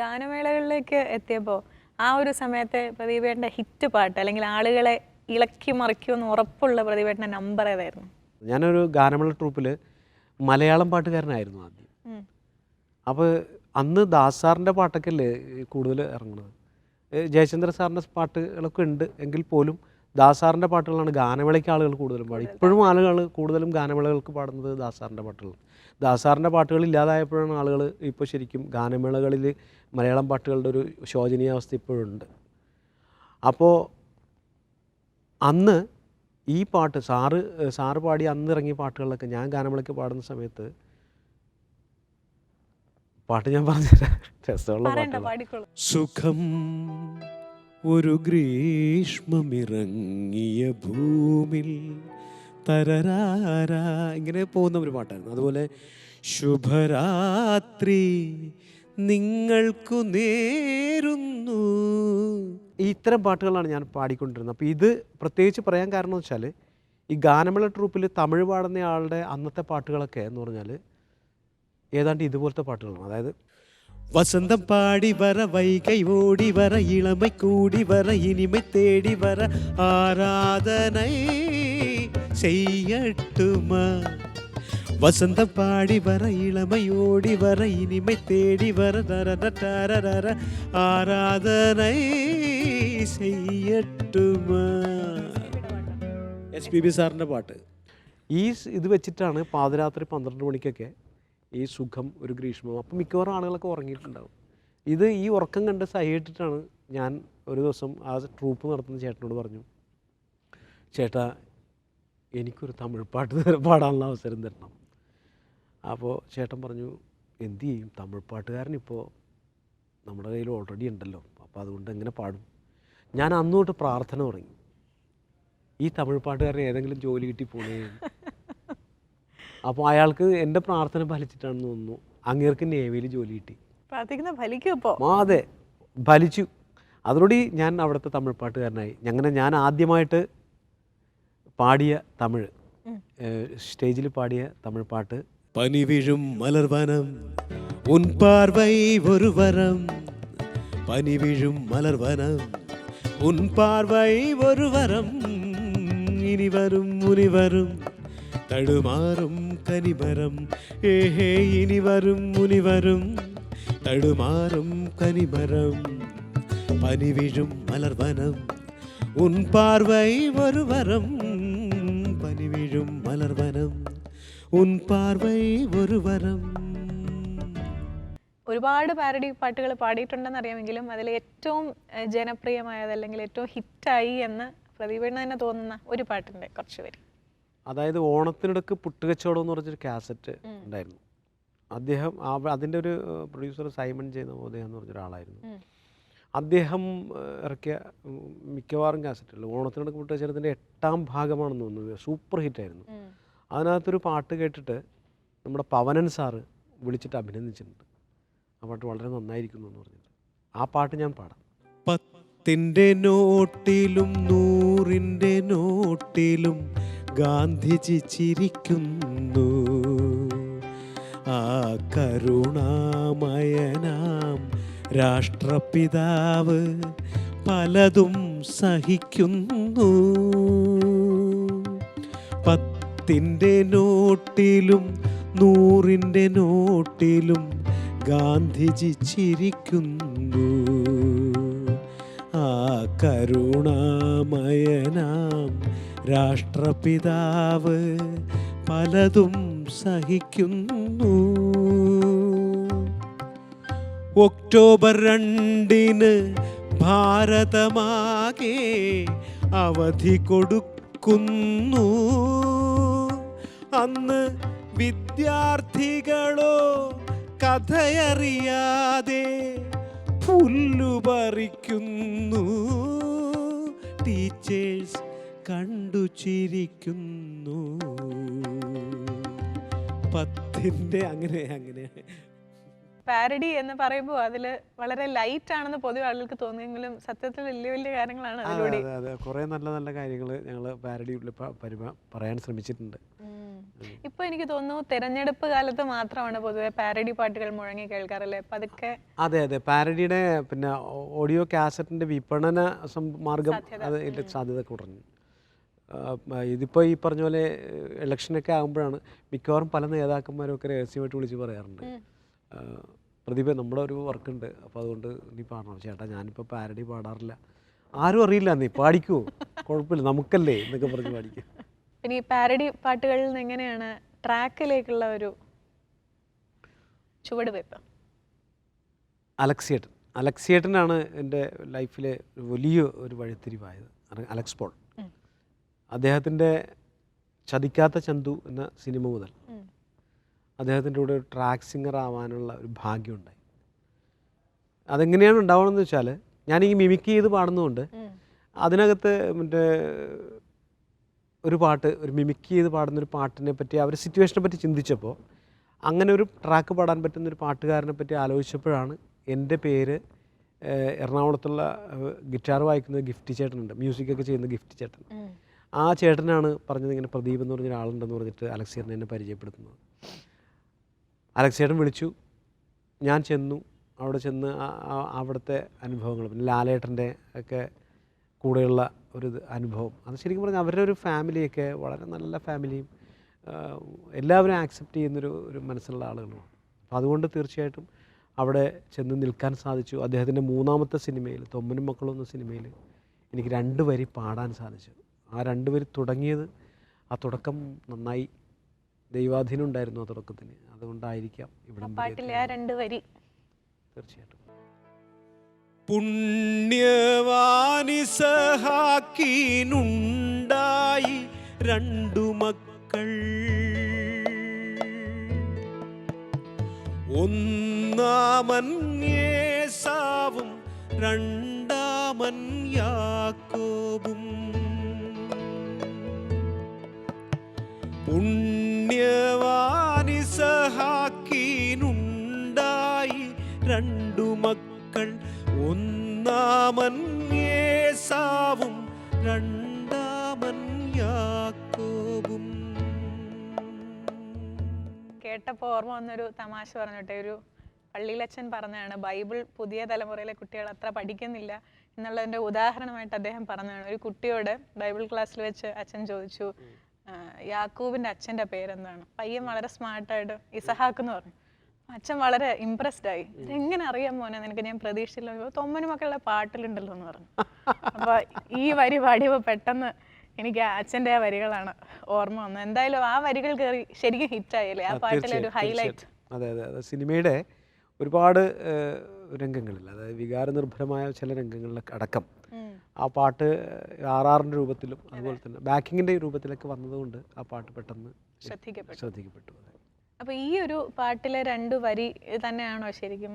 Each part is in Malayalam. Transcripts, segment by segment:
ഗാനമേളകളിലേക്ക് എത്തിയപ്പോൾ ആ ഒരു സമയത്തെ പ്രദീപേട്ടൻ്റെ ഹിറ്റ് പാട്ട് അല്ലെങ്കിൽ ആളുകളെ ഇളക്കി മറിക്കുമെന്ന് ഉറപ്പുള്ള പ്രദീപേട്ടൻ്റെ നമ്പർ ഏതായിരുന്നു? ഞാനൊരു ഗാനമേള ട്രൂപ്പിൽ മലയാളം പാട്ടുകാരനായിരുന്നു ആദ്യം. അപ്പോൾ അന്ന് ദാസാറിൻ്റെ പാട്ടൊക്കെ അല്ലേ കൂടുതൽ ഇറങ്ങുന്നത്. ജയചന്ദ്ര സാറിൻ്റെ പാട്ടുകളൊക്കെ ഉണ്ട് എങ്കിൽ പോലും ദാസാറിൻ്റെ പാട്ടുകളാണ് ഗാനമേളയ്ക്ക് ആളുകൾ കൂടുതലും പാടും. ഇപ്പോഴും ആളുകൾ കൂടുതലും ഗാനമേളകൾക്ക് പാടുന്നത് ദാസാറിൻ്റെ പാട്ടുകൾ. ദാസാറിൻ്റെ പാട്ടുകൾ ഇല്ലാതായപ്പോഴാണ് ആളുകൾ ഇപ്പോൾ ശരിക്കും ഗാനമേളകളിൽ മലയാളം പാട്ടുകളുടെ ഒരു ശോചനീയാവസ്ഥ ഇപ്പോഴുണ്ട്. അപ്പോൾ അന്ന് ഈ പാട്ട് സാറ് പാടി അന്ന് ഇറങ്ങിയ പാട്ടുകളിലൊക്കെ ഞാൻ ഗാനമേളയ്ക്ക് പാടുന്ന സമയത്ത് പാട്ട് ഞാൻ പറഞ്ഞുതരാം, രസമുള്ള പാട്ട്. സുഖം ഒരു ഗ്രീഷ്മമിറങ്ങിയ ഭൂമിൽ തരരാര ഇങ്ങനെ പോകുന്ന ഒരു പാട്ടായിരുന്നു. അതുപോലെ ശുഭരാത്രി നിങ്ങൾക്കു നേരുന്നു, ഇത്തരം പാട്ടുകളാണ് ഞാൻ പാടിക്കൊണ്ടിരുന്നത്. അപ്പോൾ ഇത് പ്രത്യേകിച്ച് പറയാൻ കാരണം എന്ന് വെച്ചാൽ ഈ ഗാനമേള ട്രൂപ്പിൽ തമിഴ് പാടുന്ന ആളുടെ അന്നത്തെ പാട്ടുകളൊക്കെ എന്ന് പറഞ്ഞാൽ ഏതാണ്ട് ഇതുപോലത്തെ പാട്ടുകളാണ്. അതായത് വസന്തം പാടി വര വൈകൈ ഓടി വര ഇളമൈ കൂടി വര ഇനിമൈ തേടി വര ആരാധനൈ ചെയ്യട്ടുമാ, വസന്തം പാടി വര ഇളമൈ ഓടി വര ഇനിമൈ തേടി വര തരര ആരാധനൈ ചെയ്യട്ടുമാ. SPB സാറിൻ്റെ പാട്ട്. ഇത് വെച്ചിട്ടാണ് പാതിരാത്രി 12 മണിക്കൊക്കെ ഈ സുഖം ഒരു ഗ്രീഷ്മം. അപ്പം മിക്കവാറും ആളുകളൊക്കെ ഉറങ്ങിയിട്ടുണ്ടാവും. ഈ ഉറക്കം കണ്ട് സഹിച്ചിട്ടാണ് ഞാൻ ഒരു ദിവസം ആ ട്രൂപ്പ് നടത്തുന്ന ചേട്ടനോട് പറഞ്ഞു, ചേട്ടാ എനിക്കൊരു തമിഴ് പാട്ട് പാടാനുള്ള അവസരം തരണം. അപ്പോൾ ചേട്ടൻ പറഞ്ഞു, എന്തു ചെയ്യും, തമിഴ് പാട്ടുകാരനിപ്പോൾ നമ്മുടെ കയ്യിൽ ഓൾറെഡി ഉണ്ടല്ലോ, അപ്പോൾ അതുകൊണ്ട് എങ്ങനെ പാടും. ഞാൻ അന്നോട്ട് പ്രാർത്ഥന തുടങ്ങി, ഈ തമിഴ് പാട്ടുകാരന് ഏതെങ്കിലും ജോലി കിട്ടി പോണേ. അപ്പോൾ അയാൾക്ക് എൻ്റെ പ്രാർത്ഥന ഫലിച്ചിട്ടാണെന്ന് തോന്നുന്നു, അങ്ങേർക്ക് നേവിയിൽ ജോലി കിട്ടി. പ്രാർത്ഥിക്കുന്ന ഫലിക്കും ഇപ്പോൾ. അതെ, ഫലിച്ചു. അതോടെ ഞാൻ അവിടുത്തെ തമിഴ് പാട്ടുകാരനായി. ഞാൻ ആദ്യമായിട്ട് പാടിയ തമിഴ് സ്റ്റേജിൽ പാടിയ തമിഴ് പാട്ട് പനി വീഴും മലർവനം ഉൻ പാർവൈ ഒരു വരം, പനി വീഴും മലർവനം ഉൻ പാർവൈ ഒരു വരം, ഇനി വരും മുനി വരും തടുമാറും കനിമരം, ഏഹേ ഇനി വരും മുനി വരും തടുമാറും കനിമരം, പനി വീഴും മലർവനം ഉൻ പാർവൈ ഒരു വരം, പനി വീഴും മലർവനം ഉൻ പാർവൈ ഒരു വരം. ഒരുപാട് പാരഡി പാട്ടുകൾ പാടിയിട്ടുണ്ടെന്ന് അറിയാമെങ്കിലും അതിൽ ഏറ്റവും ജനപ്രിയമായത് അല്ലെങ്കിൽ ഏറ്റവും ഹിറ്റായി എന്ന് പ്രദീപേട്ടന് തന്നെ തോന്നുന്ന ഒരു പാട്ടിൻ്റെ കുറച്ച് പേര്. അതായത് ഓണത്തിനിടക്ക് പുട്ടുകച്ചവടം എന്ന് പറഞ്ഞൊരു കാസറ്റ് ഉണ്ടായിരുന്നു. അദ്ദേഹം അതിൻ്റെ ഒരു പ്രൊഡ്യൂസർ സൈമൺ ജെ നവോദയ എന്ന് പറഞ്ഞൊരാളായിരുന്നു. അദ്ദേഹം ഇറക്കിയ മിക്കവാറും കാസറ്റുകൾ ഓണത്തിനിടക്ക് പുട്ടുകച്ചവടത്തിൻ്റെ 8ാം ഭാഗമാണെന്ന് തോന്നുന്നു, സൂപ്പർ ഹിറ്റായിരുന്നു. അതിനകത്തൊരു പാട്ട് കേട്ടിട്ട് നമ്മുടെ പവനൻ സാറ് വിളിച്ചിട്ട് അഭിനന്ദിച്ചിട്ടുണ്ട്. ആ പാട്ട് വളരെ നന്നായിരിക്കുന്നു എന്ന് പറഞ്ഞിട്ട് ആ പാട്ട് ഞാൻ പാടാം. 10ന്റെ നോട്ടിലും 100ന്റെ നോട്ടിലും ഗാന്ധിജി ചിരിക്കുന്നു, ആ കരുണാമയനാം രാഷ്ട്രപിതാവ് പലതും സഹിക്കുന്നു. 10ന്റെ നോട്ടിലും 100ന്റെ നോട്ടിലും ഗാന്ധിജി ചിരിക്കുന്നു, ആ കരുണാമയനാം രാഷ്ട്രപിതാവ് പലതും സഹിക്കുന്നു. ഒക്ടോബർ 2 ഭാരതമാകെ അവധി കൊടുക്കുന്നു, അന്ന് വിദ്യാർത്ഥികളോ കഥയറിയാതെ പുല്ലുപറിക്കുന്നു, ടീച്ചേഴ്സ് കണ്ടു ചിരിക്കുന്നു. 10ന്റെ അങ്ങനെ പാരഡി എന്ന് പറയുമ്പോൾ അതിൽ വളരെ ലൈറ്റ് ആണെന്ന് പൊതുവെ ആളുകൾക്ക് തോന്നിയെങ്കിലും സത്യത്തിൽ വലിയ വലിയ കാര്യങ്ങളാണ് അതിലൂടെ. കുറേ നല്ല നല്ല കാര്യങ്ങൾ ഞങ്ങൾ പാരഡിയിൽ പറയാൻ ശ്രമിച്ചിട്ടുണ്ട്. ഇപ്പൊ എനിക്ക് തോന്നുന്നു തെരഞ്ഞെടുപ്പ് കാലത്ത് മാത്രമാണ് പൊതുവെ പാരഡി പാട്ടുകൾ മുഴങ്ങി കേൾക്കാറല്ലേ? പതുക്കെ അതെ അതെ, പാരഡിയുടെ പിന്നെ ഓഡിയോ കാസറ്റിൻ്റെ വിപണന മാർഗം അത് ഇതിൻ്റെ സാധ്യത കുറഞ്ഞു. ഇതിപ്പോൾ ഈ പറഞ്ഞ പോലെ ഇലക്ഷനൊക്കെ ആകുമ്പോഴാണ് മിക്കവാറും പല നേതാക്കന്മാരും ഒക്കെ രഹസ്യമായിട്ട് വിളിച്ച് പറയാറുണ്ട്, പ്രദീപേ നമ്മുടെ ഒരു വർക്കുണ്ട്, അപ്പോൾ അതുകൊണ്ട് നീ പാടണം. ചേട്ടാ ഞാനിപ്പോൾ പാരഡി പാടാറില്ല, ആരും അറിയില്ല, നീ പാടിക്കുമോ, കുഴപ്പമില്ല നമുക്കല്ലേ എന്നൊക്കെ പറഞ്ഞ് പാടിക്കും. പിന്നെ ഈ പാരഡി പാട്ടുകളിൽ നിന്ന് എങ്ങനെയാണ് ട്രാക്കിലേക്കുള്ള ഒരു ചുവടുവയ്പ്പ്? അലക്സിയേട്ടനാണ് എൻ്റെ ലൈഫിലെ വലിയ ഒരു വഴിത്തിരിവായത്. അലക്സ് പോൾ, അദ്ദേഹത്തിൻ്റെ ചതിക്കാത്ത ചന്തു എന്ന സിനിമ മുതൽ അദ്ദേഹത്തിൻ്റെ കൂടെ ഒരു ട്രാക്ക് സിംഗർ ആവാനുള്ള ഒരു ഭാഗ്യമുണ്ടായി. അതെങ്ങനെയാണ് ഉണ്ടാവണമെന്ന് വെച്ചാൽ, ഞാൻ ഈ മിമിക് ചെയ്ത് പാടുന്നതുകൊണ്ട് അതിനകത്ത് മറ്റേ ഒരു പാട്ട്, ഒരു മിമിക് ചെയ്ത് പാടുന്നൊരു പാട്ടിനെ പറ്റി, അവർ സിറ്റുവേഷനെ പറ്റി ചിന്തിച്ചപ്പോൾ അങ്ങനെ ഒരു ട്രാക്ക് പാടാൻ പറ്റുന്നൊരു പാട്ടുകാരനെ പറ്റി ആലോചിച്ചപ്പോഴാണ് എൻ്റെ പേര് എറണാകുളത്തുള്ള ഗിറ്റാർ വായിക്കുന്ന ഗിഫ്റ്റി ചേട്ടനുണ്ട്, മ്യൂസിക്കൊക്കെ ചെയ്യുന്ന ഗിഫ്റ്റി ചേട്ടൻ. ആ ചേട്ടനാണ് പറഞ്ഞത് ഇങ്ങനെ പ്രദീപ് എന്ന് പറഞ്ഞ ഒരാളുണ്ടെന്ന് പറഞ്ഞിട്ട് അലക്സിയേട്ടനെ എന്നെ പരിചയപ്പെടുത്തുന്നത്. അലക്സിയേട്ടൻ വിളിച്ചു, ഞാൻ ചെന്നു. അവിടെ ചെന്ന് അവിടുത്തെ അനുഭവങ്ങൾ, പിന്നെ ലാലേട്ടൻ്റെ ഒക്കെ കൂടെയുള്ള ഒരു അനുഭവം, അത് ശരിക്കും പറഞ്ഞാൽ അവരുടെ ഒരു ഫാമിലിയൊക്കെ വളരെ നല്ല ഫാമിലിയും എല്ലാവരും ആക്സെപ്റ്റ് ചെയ്യുന്നൊരു മനസ്സുള്ള ആളുകളുമാണ്. അപ്പോൾ അതുകൊണ്ട് തീർച്ചയായിട്ടും അവിടെ ചെന്ന് നിൽക്കാൻ സാധിച്ചു. അദ്ദേഹത്തിൻ്റെ മൂന്നാമത്തെ സിനിമയിൽ, തൊമ്മനും മക്കളും എന്ന സിനിമയിൽ എനിക്ക് 2 വരി പാടാൻ സാധിച്ചു. ആ 2 വരി തുടങ്ങിയത്, ആ തുടക്കം നന്നായി, ദൈവാധീനം ഉണ്ടായിരുന്നു ആ തുടക്കത്തിന്, അതുകൊണ്ടായിരിക്കാം ഇവിടെ പാട്ടിലെ ആ 2 വരി. തീർച്ചയായിട്ടും. പുണ്യവാനിസഹാക്കിനുണ്ടായി 2 മക്കൾ, ഒന്നാമൻ ഏസാവും രണ്ടാമൻ യാക്കോബും. പുണ്യവാനിസഹാക്കിനുണ്ടായി 2 മക്കൾ, ഒന്നാമൻ ഏസാവും രണ്ടാമൻ യാക്കോബും. കേട്ടപ്പോൾ ഓർമ്മ വന്നൊരു തമാശ പറഞ്ഞോട്ടെ. ഒരു പള്ളിയിലച്ഛൻ പറഞ്ഞതാണ്, ബൈബിൾ പുതിയ തലമുറയിലെ കുട്ടികൾ അത്ര പഠിക്കുന്നില്ല എന്നുള്ളതിൻ്റെ ഉദാഹരണമായിട്ട് അദ്ദേഹം പറഞ്ഞതാണ്. ഒരു കുട്ടിയോട് ബൈബിൾ ക്ലാസ്സിൽ വെച്ച് അച്ഛൻ ചോദിച്ചു, യാക്കൂബിൻ്റെ അച്ഛൻ്റെ പേരെന്താണ്? പയ്യൻ വളരെ സ്മാർട്ടായിട്ട് ഇസഹാക്ക് എന്ന് പറഞ്ഞു. അച്ഛൻ വളരെ ഇംപ്രസ്ഡ് ആയി. എങ്ങനെ അറിയാൻ മോനെ നിനക്ക്, ഞാൻ പ്രതീക്ഷിച്ചില്ല. തൊമ്മനും മക്കളുടെ പാട്ടിലുണ്ടല്ലോ എന്ന് പറഞ്ഞു. അപ്പോൾ ഈ വരി പാടിയപ്പോൾ പെട്ടെന്ന് എനിക്ക് അച്ഛൻ്റെ ആ വരികളാണ് ഓർമ്മ വന്നത്. എന്തായാലും ആ വരികൾ കയറി ശരിക്കും ഹിറ്റായില്ലേ, ആ പാട്ടിലെ ഒരു ഹൈലൈറ്റ്. അതെ അതെ അതെ, സിനിമയുടെ ഒരുപാട് രംഗങ്ങളിൽ, അതായത് വികാരനിർഭരമായ ചില രംഗങ്ങളിലൊക്കെ അടക്കം ആ പാട്ട് RRൻ്റെ രൂപത്തിലും അതുപോലെ തന്നെ ബാക്കിങ്ങിൻ്റെ രൂപത്തിലൊക്കെ വന്നതുകൊണ്ട് ആ പാട്ട് പെട്ടെന്ന് ശ്രദ്ധിക്കപ്പെട്ടു. അപ്പോൾ ഈ ഒരു പാട്ടിലെ 2 വരി തന്നെയാണോ ശരിക്കും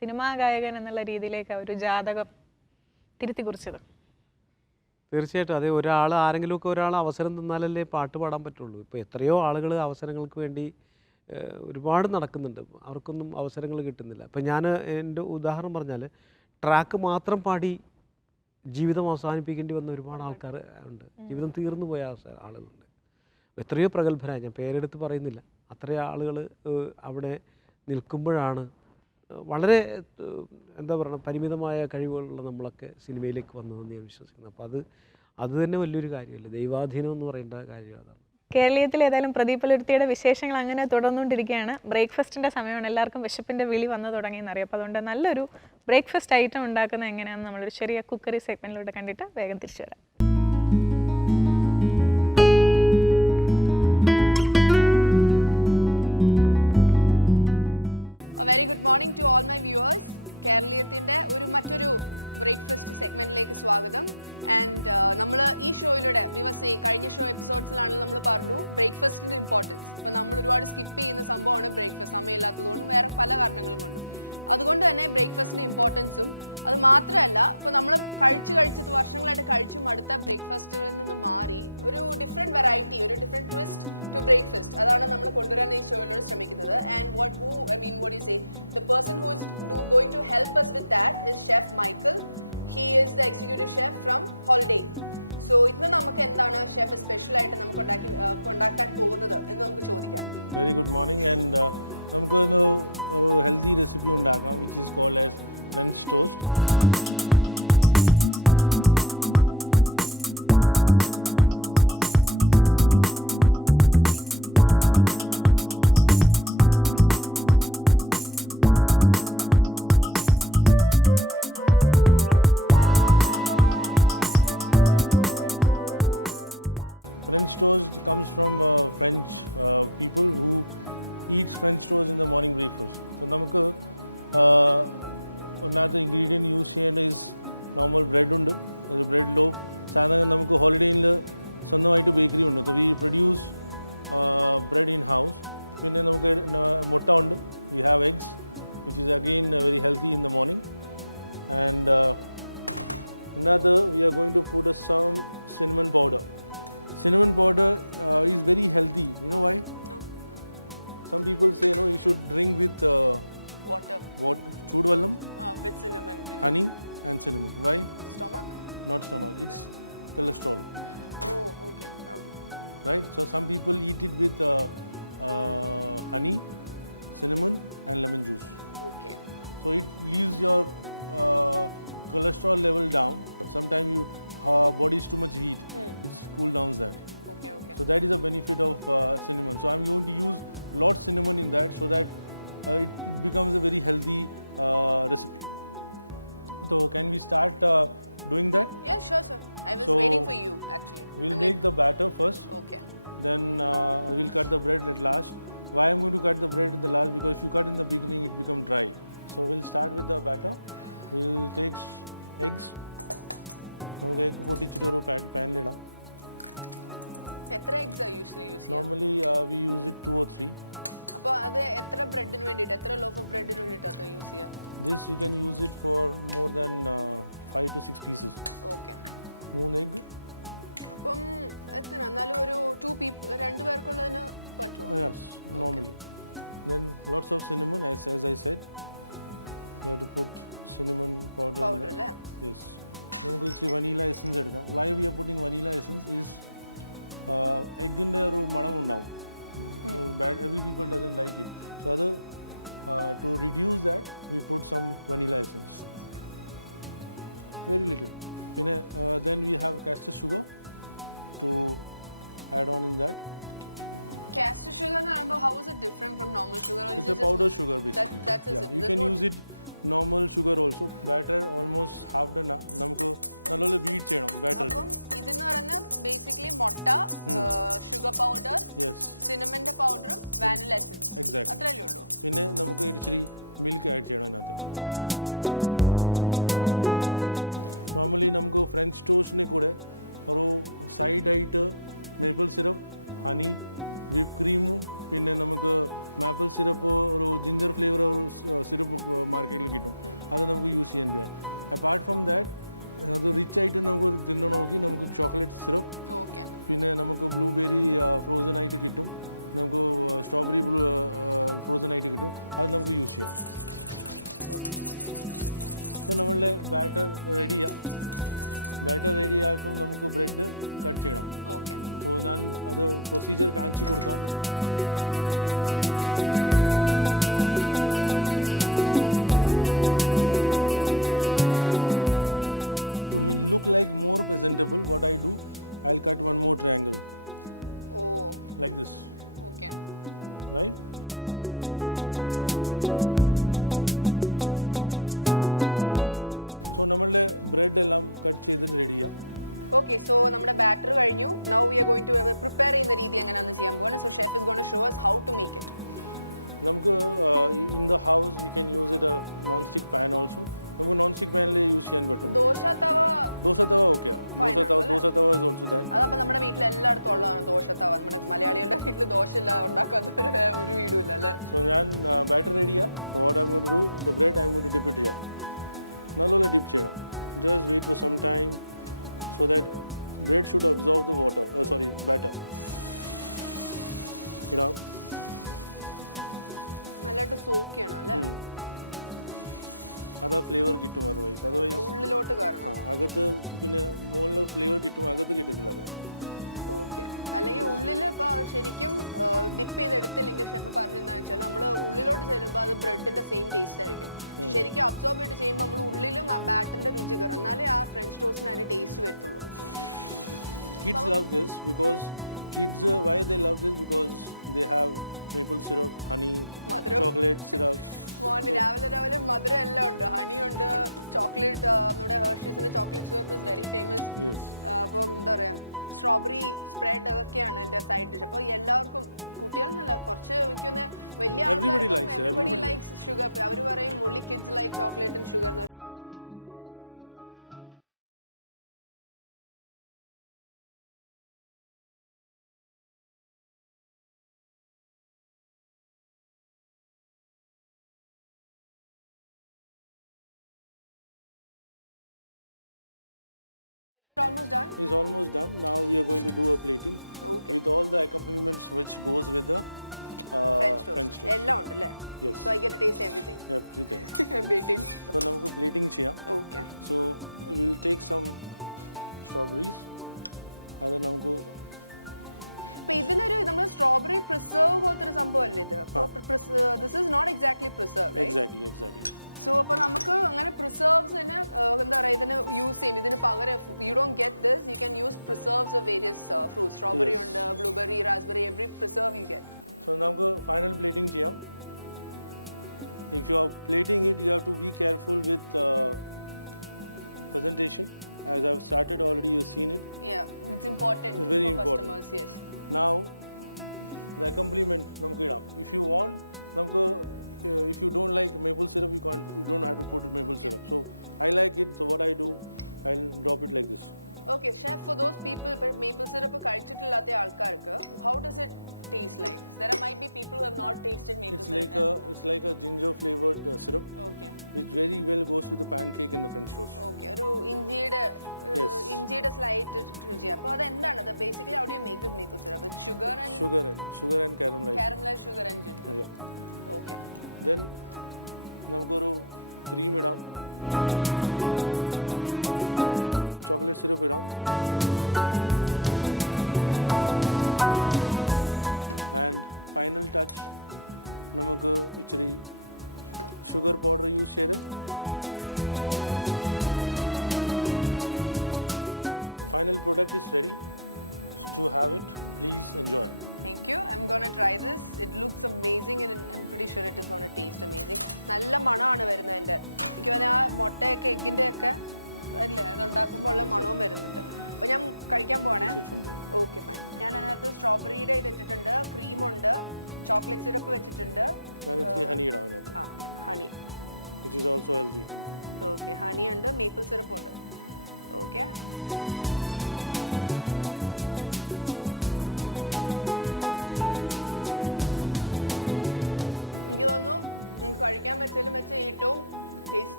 സിനിമാ ഗായകൻ എന്നുള്ള രീതിയിലേക്ക് ഒരു ജാതകം തിരുത്തി കുറിച്ചത്? തീർച്ചയായിട്ടും. അതേ, ആരെങ്കിലുമൊക്കെ ഒരാൾ അവസരം തന്നാലല്ലേ പാട്ട് പാടാൻ പറ്റുള്ളൂ. ഇപ്പോൾ എത്രയോ ആളുകൾ അവസരങ്ങൾക്ക് വേണ്ടി ഒരുപാട് നടക്കുന്നുണ്ട്, അവർക്കൊന്നും അവസരങ്ങൾ കിട്ടുന്നില്ല. ഇപ്പം ഞാൻ എൻ്റെ ഉദാഹരണം പറഞ്ഞാൽ, ട്രാക്ക് മാത്രം പാടി ജീവിതം അവസാനിപ്പിക്കേണ്ടി വന്ന ഒരുപാട് ആൾക്കാർ ഉണ്ട്, ജീവിതം തീർന്നു പോയ ആളുകളുണ്ട്. എത്രയോ പ്രഗത്ഭരായ, ഞാൻ പേരെടുത്ത് പറയുന്നില്ല, അത്രയും ആളുകൾ അവിടെ നിൽക്കുമ്പോഴാണ് വളരെ എന്താ പറയുക, പരിമിതമായ കഴിവുകളുള്ള നമ്മളൊക്കെ സിനിമയിലേക്ക് വന്നതെന്ന് ഞാൻ വിശ്വസിക്കുന്നു. അപ്പോൾ അത് തന്നെ വലിയൊരു കാര്യമല്ലേ, ദൈവാധീനം എന്ന് പറയേണ്ട കാര്യം അതാണ്. കേരളത്തിൽ ഏതായാലും പ്രദീപ് പള്ളുരുത്തിയുടെ വിശേഷങ്ങൾ അങ്ങനെ തുടർന്നുകൊണ്ടിരിക്കുകയാണ്. ബ്രേക്ക്ഫാസ്റ്റിൻ്റെ സമയമാണ്, എല്ലാവർക്കും വിശപ്പിൻ്റെ വിളി വന്നു തുടങ്ങിയെന്നറിയാം. അപ്പോൾ അതുകൊണ്ട് നല്ലൊരു ബ്രേക്ക്ഫാസ്റ്റ് ഐറ്റം ഉണ്ടാക്കുന്നത് എങ്ങനെയാണെന്ന് നമ്മളൊരു ചെറിയ കുക്കറി സെഗ്മെൻറ്റിലൂടെ കണ്ടിട്ട് വേഗം തിരിച്ചു വരാം.